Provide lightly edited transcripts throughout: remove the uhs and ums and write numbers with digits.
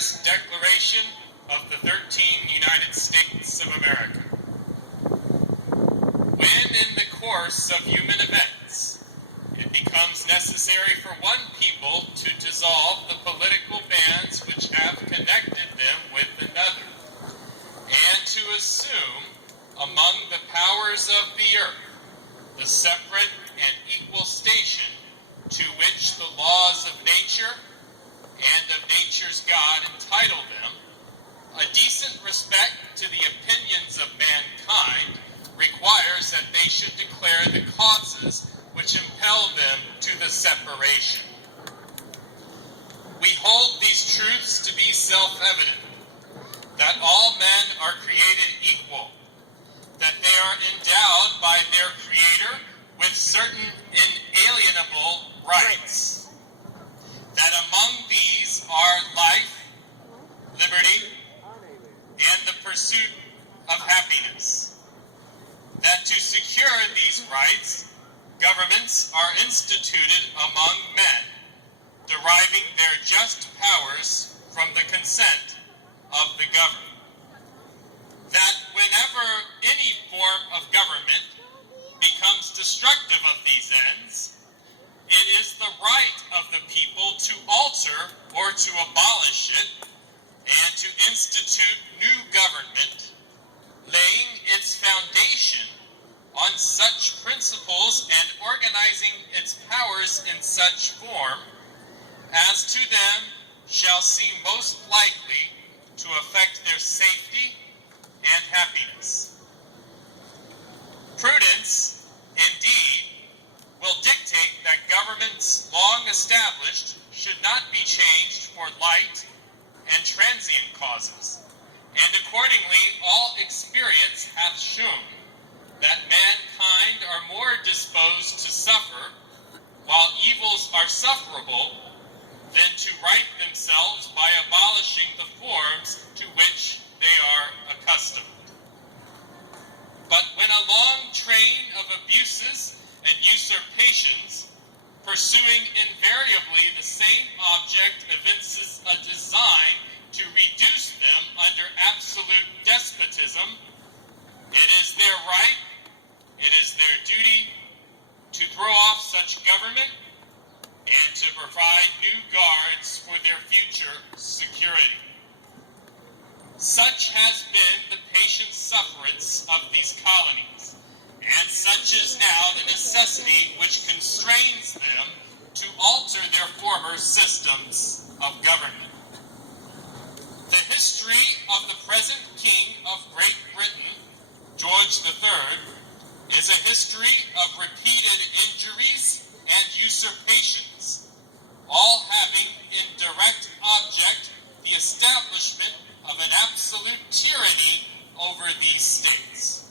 famous Declaration of the 13 United States of America. When in the course of human events, it becomes necessary for one people to dissolve the political bands which have connected them with another, and to assume among the powers of the earth the separate and equal station to which the laws of nature and of nature's God entitle them, a decent respect to the opinions of mankind requires that they should declare the causes which impel them to the separation. We hold these truths to be self-evident, that all men are created equal, that they are endowed by their Creator with certain inalienable rights, that among these are life, liberty, and the pursuit of happiness, that to secure these rights, governments are instituted among men, deriving their just powers from the consent of the governed, that whenever any form of government becomes destructive of these ends, it is the right of the people to alter or to abolish it and to institute new government, laying its foundation on such principles and organizing its powers in such form as to them shall seem most likely to affect their safety and happiness. Prudence, indeed, will dictate that governments long established should not be changed for light and transient causes, and accordingly all experience hath shown that mankind are more disposed to suffer, while evils are sufferable, than to right themselves by abolishing the forms to which they are accustomed. But when a long train of abuses and usurpations, pursuing invariably the same object, evinces a design to reduce them under absolute despotism, it is their right, it is their duty to throw off such government and to provide new guards for their future security. Such has been the patient sufferance of these colonies, and such is now the necessity which constrains them to alter their former systems of government. The history of the present King of Great Britain, George III, is a history of repeated injuries and usurpations, all having in direct object the establishment of an absolute tyranny over these states.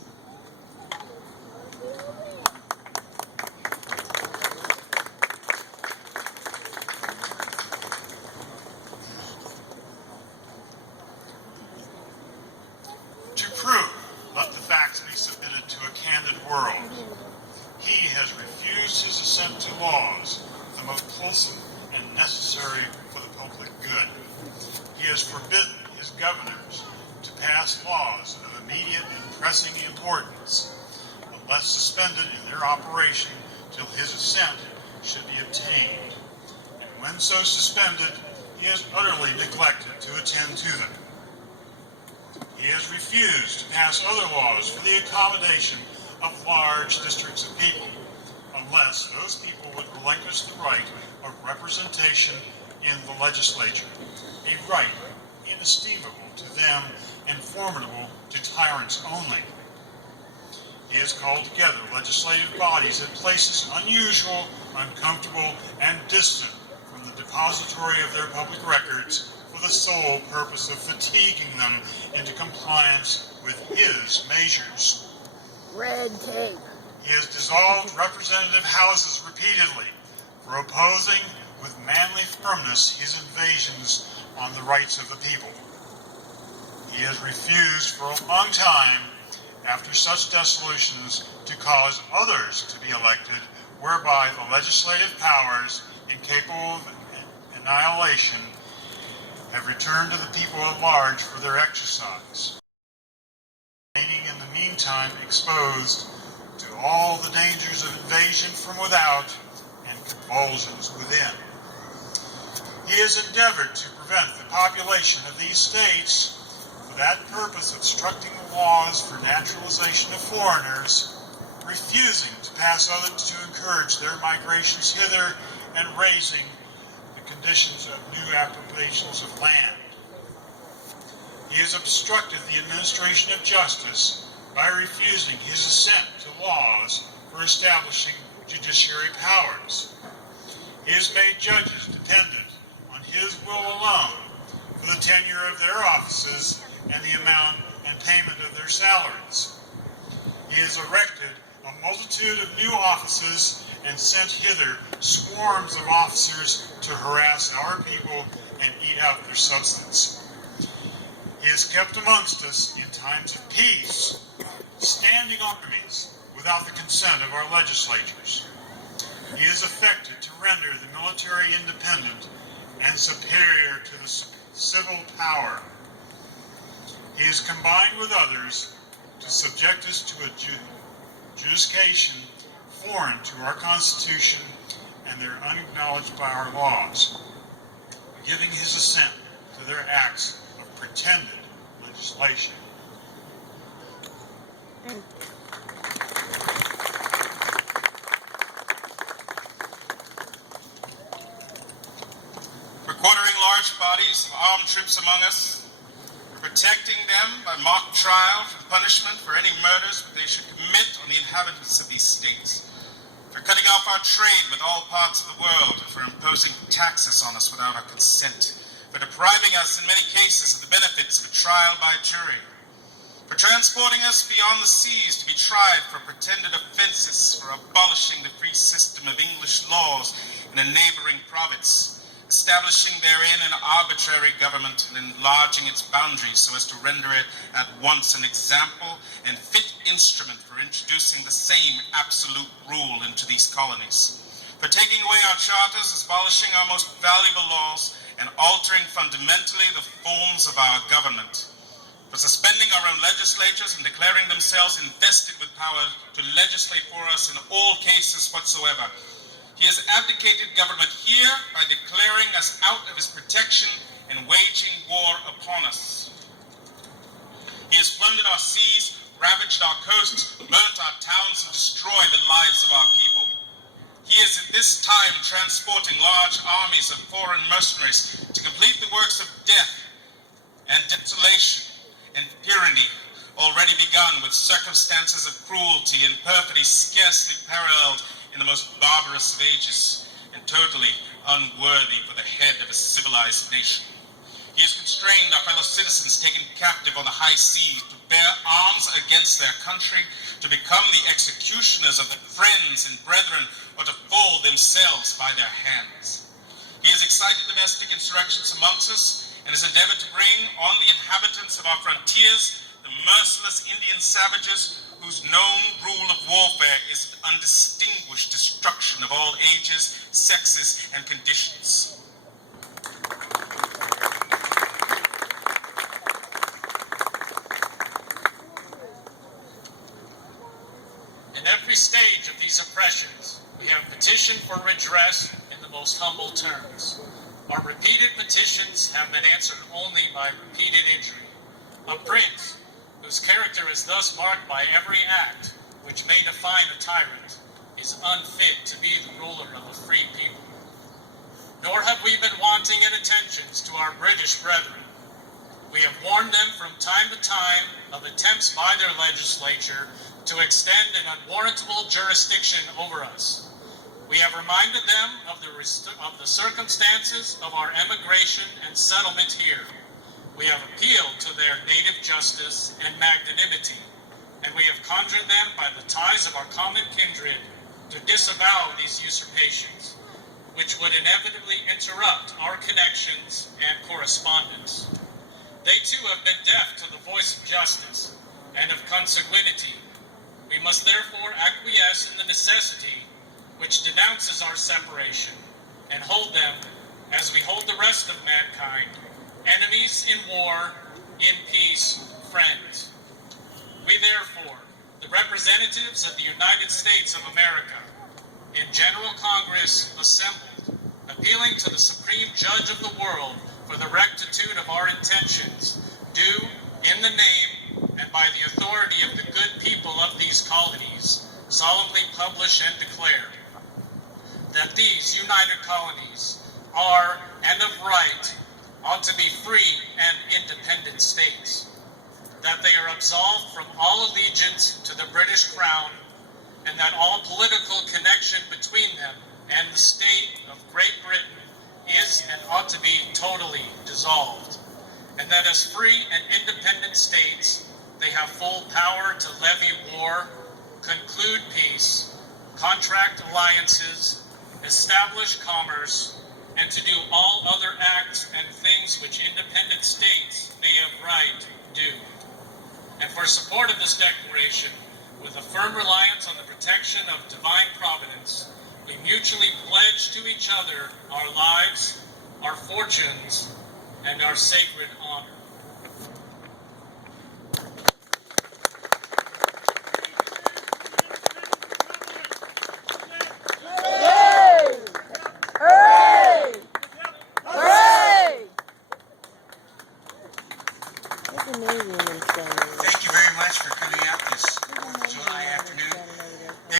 To prove, let the facts be submitted to a candid world. He has refused his assent to laws, the most wholesome and necessary for the public good. He has forbidden his governors to pass laws of immediate and pressing importance, unless suspended in their operation till his assent should be obtained. And when so suspended, he has utterly neglected to attend to them. He has refused to pass other laws for the accommodation of large districts of people, unless those people would relinquish the right of representation in the legislature, a right inestimable to them and formidable to tyrants only. He has called together legislative bodies at places unusual, uncomfortable, and distant from the depository of their public records for the sole purpose of fatiguing them into compliance with his measures. Red tape. He has dissolved representative houses repeatedly for opposing with manly firmness his invasions on the rights of the people. He has refused for a long time, after such dissolutions, to cause others to be elected, whereby the legislative powers, incapable of annihilation, have returned to the people at large for their exercise, remaining in the meantime exposed to all the dangers of invasion from without and convulsions within. He has endeavored to prevent the population of these states, for that purpose obstructing the laws for naturalization of foreigners, refusing to pass others to encourage their migrations hither, and raising the conditions of new appropriations of land. He has obstructed the administration of justice by refusing his assent to laws for establishing judiciary powers. He has made judges dependent on his will alone for the tenure of their offices and the amount and payment of their salaries. He has erected a multitude of new offices and sent hither swarms of officers to harass our people and eat out their substance. He has kept amongst us in times of peace standing armies without the consent of our legislatures. He has affected to render the military independent and superior to the civil power. He has combined with others to subject us to a jurisdiction foreign to our Constitution, and they're unacknowledged by our laws, giving his assent to their acts of pretended legislation. For quartering large bodies of armed troops among us, for protecting them by mock trial and punishment for any murders they should commit on the inhabitants of these states, for cutting off our trade with all parts of the world, for imposing taxes on us without our consent, for depriving us in many cases of the benefits of a trial by jury, for transporting us beyond the seas to be tried for pretended offenses, for abolishing the free system of English laws in a neighboring province, establishing therein an arbitrary government and enlarging its boundaries so as to render it at once an example and fit instrument for introducing the same absolute rule into these colonies, for taking away our charters, abolishing our most valuable laws, and altering fundamentally the forms of our government, for suspending our own legislatures and declaring themselves invested with power to legislate for us in all cases whatsoever. He has abdicated government here by declaring us out of his protection and waging war upon us. He has plundered our seas, ravaged our coasts, burnt our towns, and destroyed the lives of our people. He is at this time transporting large armies of foreign mercenaries to complete the works of death and desolation and tyranny already begun with circumstances of cruelty and perfidy scarcely paralleled in the most barbarous of ages, and totally unworthy for the head of a civilized nation. He has constrained our fellow citizens taken captive on the high seas to bear arms against their country, to become the executioners of their friends and brethren, or to fall themselves by their hands. He has excited domestic insurrections amongst us, and has endeavored to bring on the inhabitants of our frontiers the merciless Indian savages whose known rule of warfare is undistinguished destruction of all ages, sexes, and conditions. In every stage of these oppressions, we have petitioned for redress in the most humble terms. Our repeated petitions have been answered only by repeated injury. A prince, whose character is thus marked by every act which may define a tyrant, is unfit to be the ruler of a free people. Nor have we been wanting in attentions to our British brethren. We have warned them from time to time of attempts by their legislature to extend an unwarrantable jurisdiction over us. We have reminded them of the circumstances of our emigration and settlement here. We have appealed to their native justice and magnanimity, and we have conjured them by the ties of our common kindred to disavow these usurpations, which would inevitably interrupt our connections and correspondence. They too have been deaf to the voice of justice and of consanguinity. We must therefore acquiesce in the necessity which denounces our separation, and hold them, as we hold the rest of mankind, enemies in war, in peace, friends. We therefore, the representatives of the United States of America, in General Congress assembled, appealing to the Supreme Judge of the world for the rectitude of our intentions, do, in the name and by the authority of the good people of these colonies, solemnly publish and declare that these united colonies are, and of right, ought to be free and independent states, that they are absolved from all allegiance to the British Crown, and that all political connection between them and the state of Great Britain is and ought to be totally dissolved, and that as free and independent states, they have full power to levy war, conclude peace, contract alliances, establish commerce, and to do all other acts and things which independent states may of right do. And for support of this declaration, with a firm reliance on the protection of divine providence, we mutually pledge to each other our lives, our fortunes, and our sacred honor.